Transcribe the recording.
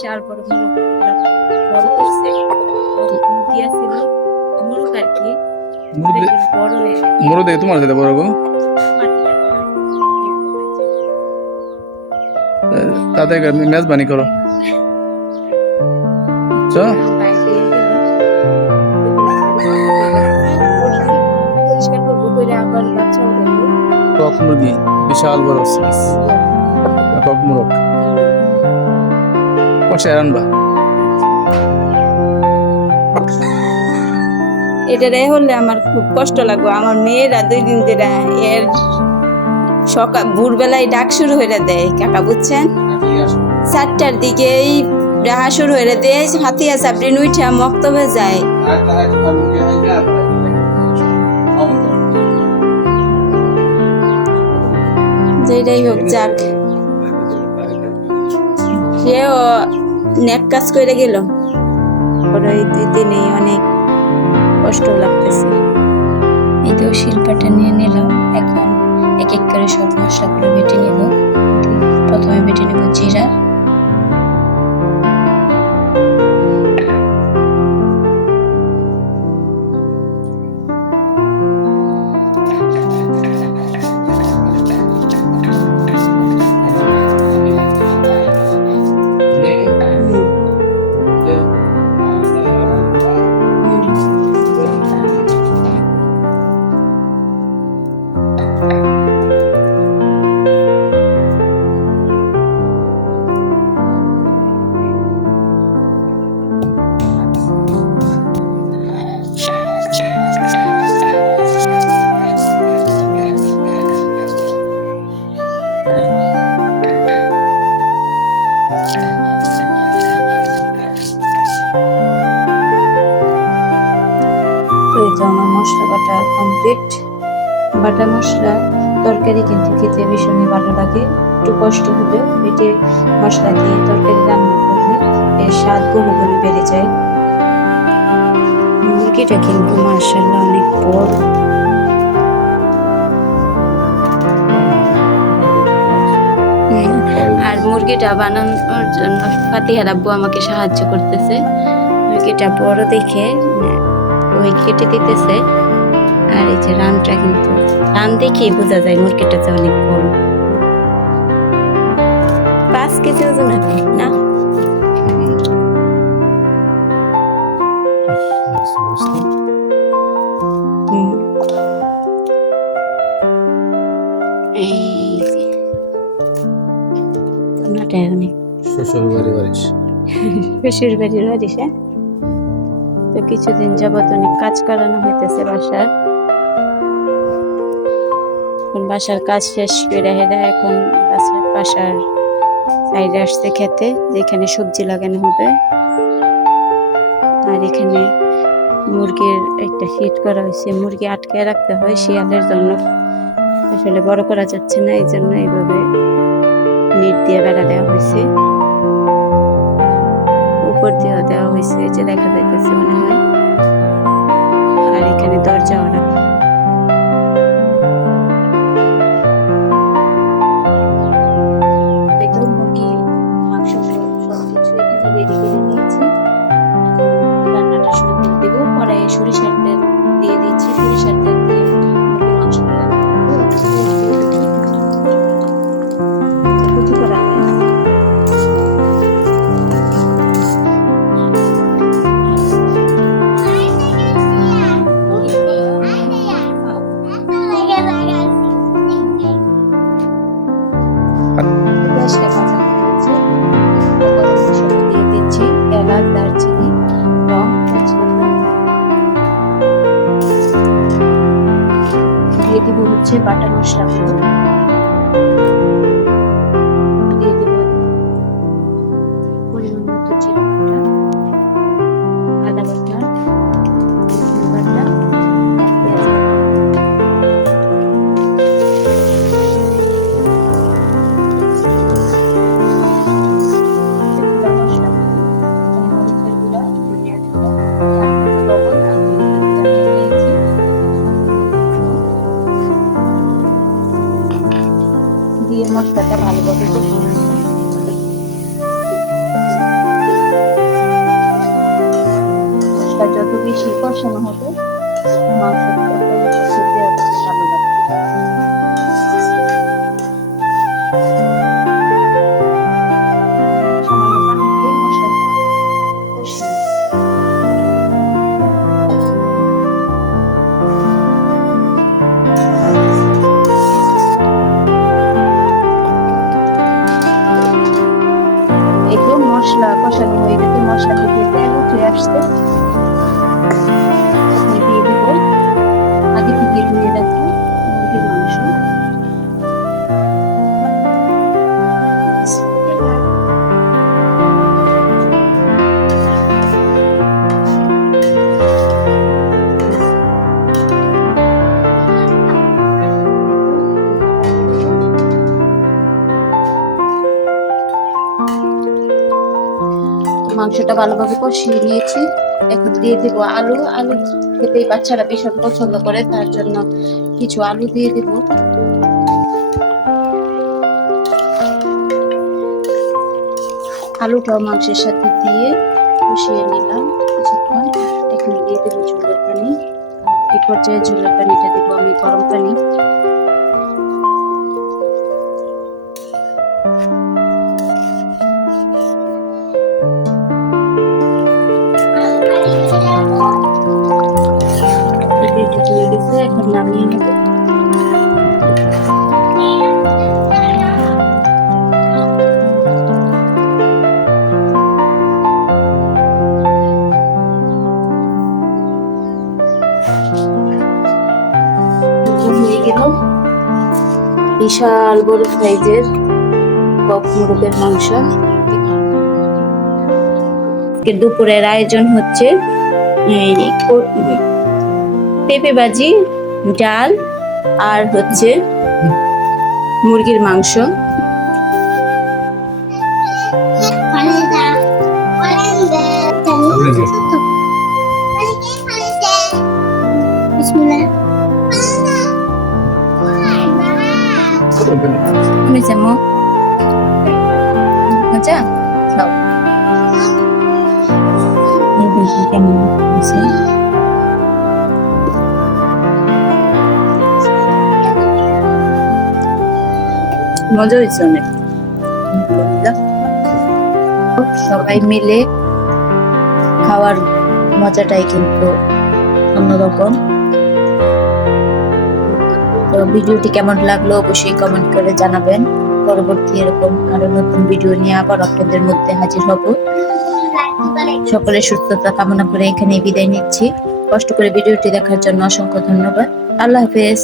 বিশাল বড় মোরগ বড় করছে মুরগি ছিল মোরগ আর কি বড় হয়ে মোরগ দেখে তোমার সাথে বড় গো তাদের মেজবানি করো আচ্ছা পরিষ্কার করবো করে আবার বাচ্চাও দেবো কক মুরগি বিশাল বড় কক মোরগ কষায় রান্না এটারে হলে আমার খুব কষ্ট লাগবে আমার মেয়েরা 2 দিন ধরে এর সকাল ভোরবেলায় ডাক শুরু হয়ে দেয় কাকা বুঝছেন 4টার দিকেই ডাহা শুরু হয়ে দেয় হাতিয়া চাপড়ি উঠে মক্তবে যায় যেটাই হোক যাক সেও নেক কাজ করে গেল ওরা এই 2 দিনেই অনেক কষ্ট লাগতেছে এই তো শিল্পাটা নিয়ে নিলাম এখন এক এক করে সব মশলাগুলো বেটে নেব প্রথমে বেটে নেব জিরা আমার মশলা বাটা কমপ্লিট বাটা মশলা তরকারি কিন্তু খেতে ভীষণই ভালো লাগে একটু কষ্ট হলেও বেটে মশলা দিয়ে তরকারি রান্না করলে এর স্বাদ বহুগুণে বেড়ে যায় মুরগিটা কিন্তু মাশাআল্লাহ অনেক বড় আর মুরগিটা বানানোর জন্য ফাতিহার আব্বু আমাকে সাহায্য করতেছে মুরগিটা বড় দেখে ওই কেটে দিতেছে আর এই যে রানটা কিন্তু রান দেখেই বোঝা যায় মুরগিটা যে অনেক বড় 5 কেজি ওজন হবে না শ্বশুর বাড়ির বাড়িস তো কিছুদিন যাবত অনেক কাজ করানো হইতেছে বাসার কাজ শেষ করে হেরা এখন বাসার সাইডে আসছে খেতে যেখানে সবজি লাগানো হবে আর এখানে মুরগির একটা ফিট করা হয়েছে মুরগি আটকে রাখতে হয় শিয়ালের জন্য আসলে বড় করা যাচ্ছে না এই জন্য এইভাবে নেট দিয়ে বেড়া দেওয়া হয়েছে উপর দিয়ে দেওয়া হয়েছে যে দেখা যাইতেছে মনে হয় আর এখানে দরজা ওরা মুরগি মাংস সবকিছু এখানে রেডি করে নিয়েছি রান্নাটা শুরু করে দেবো কড়াইয়ে সরিষার তেল দিয়ে দিচ্ছি সরিষার তেল দিয়ে মুরগির মাংসটা রান্না হচ্ছে বাটা মশলা দিয়ে দেব পরিমাণ মতো জিরা বাটা আদা বাটা রসুন বাটা পেঁয়াজ মশলা মরিচের গুঁড়া ধনিয়ার গুঁড়া লবণ আর দিয়ে মশলাটা ভালোভাবে বেশি কষানো হবে, মাংসের তরকারির সাথে দেওয়া ভালো লাগবে। সামান্য পানি দিয়ে মশলাটা কষিয়ে একদম মশলা কষানো হয়ে গেছে, মশলা থেকে তেল উঠে আসছে। এখন দিয়ে দিব আগে থেকে ধুয়ে রাখি মুরগির মাংস। মাংসটা ভালোভাবে কষিয়ে নিয়েছি, এখন দিয়ে দিব আলু। আলু খেতে বাচ্চারা ভীষণ পছন্দ করে, তার জন্য কিছু আলু দিয়ে দিব। আলুটাও মাংসের সাথে দিয়ে কষিয়ে নিলাম কিছুক্ষণ। এখন দিয়ে দেবো ঝোলের পানি। এই পর্যায়ে ঝোলের পানিটা দেবো আমি গরম পানি। হয়ে গেছে, এখন নামিয়ে নেব। হয়ে গেল বিশাল বড় সাইজের কক মুরগের মাংস। দুপুরের আয়োজন হচ্ছে পেঁপে ভাজি, ডাল আর হচ্ছে মুরগির মাংস। কেমন হয়েছে? মজা হয়েছে অনেক। সবাই মিলে খাওয়ার মজাটাই কিন্তু অন্যরকম। তো ভিডিওটি কেমন লাগলো অবশ্যই কমেন্ট করে জানাবেন। পরবর্তী এরকম আরো নতুন ভিডিও নিয়ে আবার আপনাদের মধ্যে হাজির হব। সকলের সুস্থতা কামনা করে এখানে বিদায় নিচ্ছি। কষ্ট করে ভিডিওটি দেখার জন্য অসংখ্য ধন্যবাদ। আল্লাহ হাফেজ।